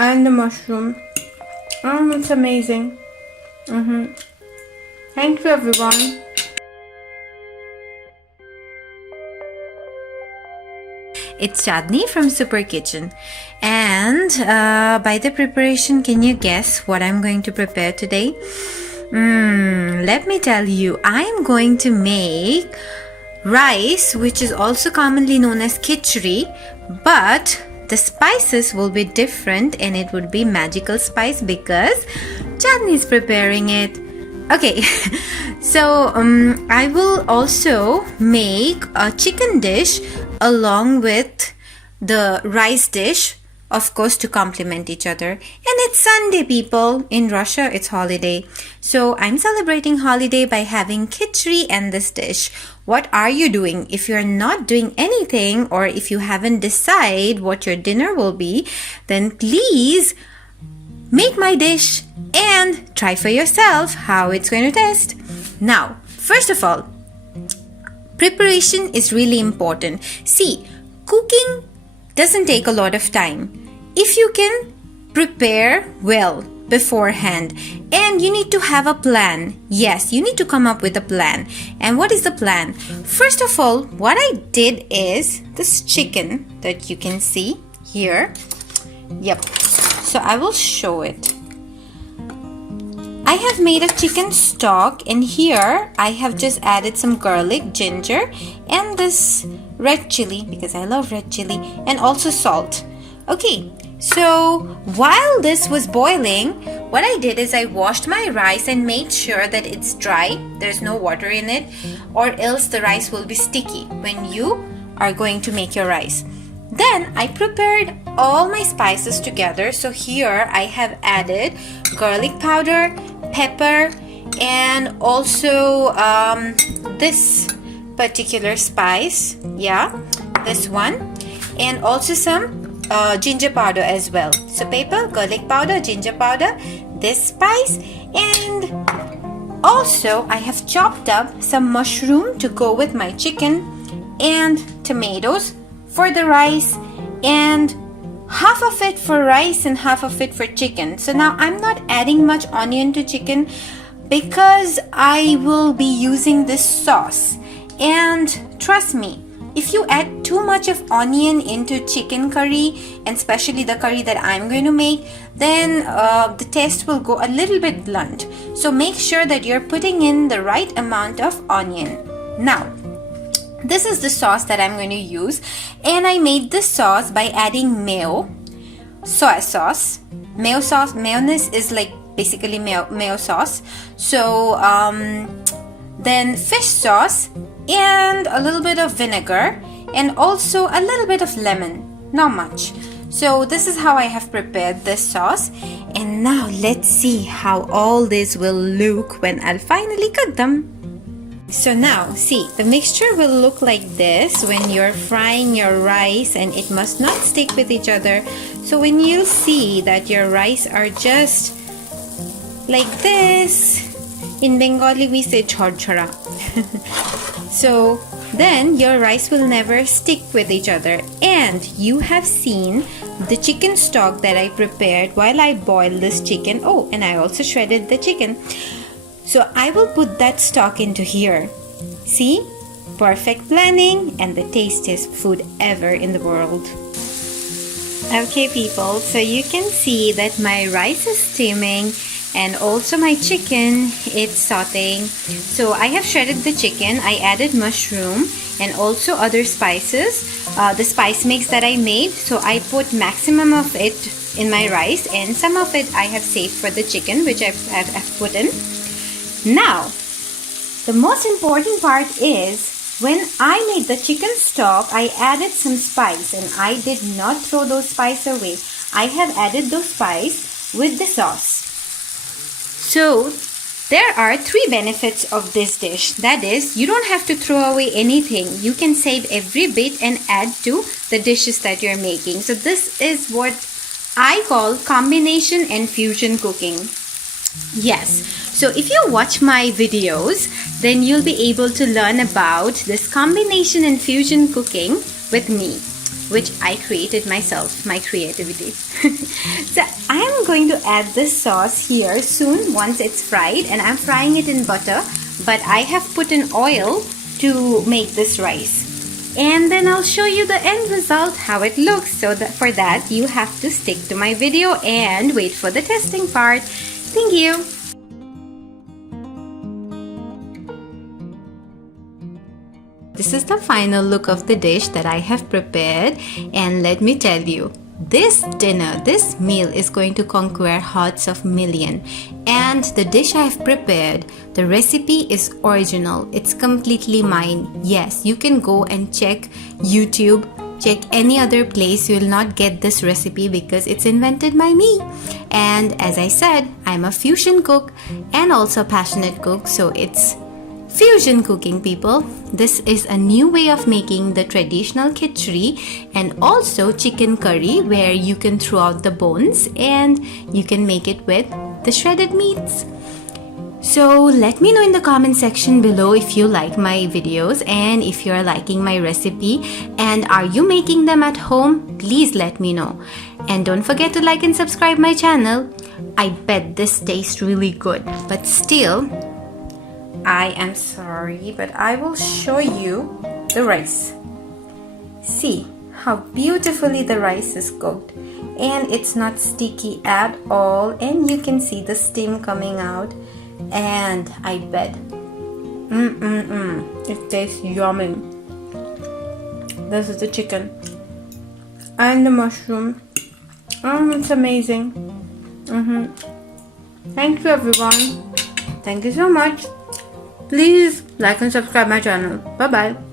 and the mushroom. It's amazing. Thank you, everyone. It's Chadni from Super Kitchen, and by the preparation, can you guess what I'm going to prepare today? Let me tell you, I'm going to make rice, which is also commonly known as khichuri, but the spices will be different and it would be magical spice because Chadni is preparing it. Okay, so I will also make a chicken dish along with the rice dish, of course, to complement each other. And it's Sunday, people. In Russia, it's holiday. So I'm celebrating holiday by having khichuri and this dish. What are you doing? If you're not doing anything, or if you haven't decided what your dinner will be, then please make my dish and try for yourself how it's going to taste. Now, first of all, preparation is really important. See, cooking doesn't take a lot of time if you can prepare well beforehand, and you need to have a plan. Yes, you need to come up with a plan. And what is the plan? First of all, what I did is this chicken that you can see here. Yep. So I will show it. I have made a chicken stock, and here I have just added some garlic, ginger, and this red chili because I love red chili, and also salt. Okay, so while this was boiling, what I did is I washed my rice and made sure that it's dry. There's no water in it, or else the rice will be sticky when you are going to make your rice. Then I prepared all my spices together. So here I have added garlic powder, pepper, and also this particular spice. Yeah, this one. And also some ginger powder as well. So pepper, garlic powder, ginger powder, this spice, and also I have chopped up some mushroom to go with my chicken, and tomatoes for the rice, and half of it for rice and half of it for chicken. So now I'm not adding much onion to chicken because I will be using this sauce. And trust me, if you add too much of onion into chicken curry, and especially the curry that I'm going to make, then the taste will go a little bit blunt. So make sure that you're putting in the right amount of onion. Now, this is the sauce that I'm going to use, and I made this sauce by adding mayo, soy sauce. Mayo sauce, mayonnaise is like basically mayo sauce. So then fish sauce and a little bit of vinegar, and also a little bit of lemon, not much. So this is how I have prepared this sauce, and now let's see how all this will look when I'll finally cook them. So now, see, the mixture will look like this when you're frying your rice, and it must not stick with each other. So when you see that your rice are just like this, in Bengali we say chhorchhora. So then your rice will never stick with each other. And you have seen the chicken stock that I prepared while I boiled this chicken. Oh, and I also shredded the chicken. So I will put that stock into here. See? Perfect planning, and the tastiest food ever in the world. Okay, people, so you can see that my rice is steaming, and also my chicken, it's sauteing. So I have shredded the chicken, I added mushroom and also other spices, the spice mix that I made. So I put maximum of it in my rice, and some of it I have saved for the chicken, which I've put in. Now, the most important part is when I made the chicken stock, I added some spice, and I did not throw those spice away. I have added those spice with the sauce. So there are 3 benefits of this dish. That is, you don't have to throw away anything. You can save every bit and add to the dishes that you're making. So this is what I call combination and fusion cooking. Yes, so if you watch my videos, then you'll be able to learn about this combination and fusion cooking with me. which I created myself, my creativity. So I am going to add this sauce here soon once it's fried, and I'm frying it in butter, but I have put in oil to make this rice. And then I'll show you the end result, how it looks. So for that, you have to stick to my video and wait for the testing part. Thank you. This is the final look of the dish that I have prepared, and let me tell you, this dinner, this meal is going to conquer hearts of million. And the dish I have prepared, the recipe is original. It's completely mine. Yes, you can go and check YouTube, check any other place. You will not get this recipe because it's invented by me. And as I said, I'm a fusion cook and also a passionate cook, so it's fusion cooking, people. This is a new way of making the traditional khichuri and also chicken curry, where you can throw out the bones and you can make it with the shredded meats. So let me know in the comment section below if you like my videos and if you're liking my recipe, and are you making them at home? Please let me know. And don't forget to like and subscribe my channel. I bet this tastes really good, but still, I am sorry, but I will show you the rice. See how beautifully the rice is cooked, and it's not sticky at all, and you can see the steam coming out, and I bet it tastes yummy. This is the chicken and the mushroom. It's amazing. Thank you, everyone. Thank you so much. Please like and subscribe my channel. Bye bye.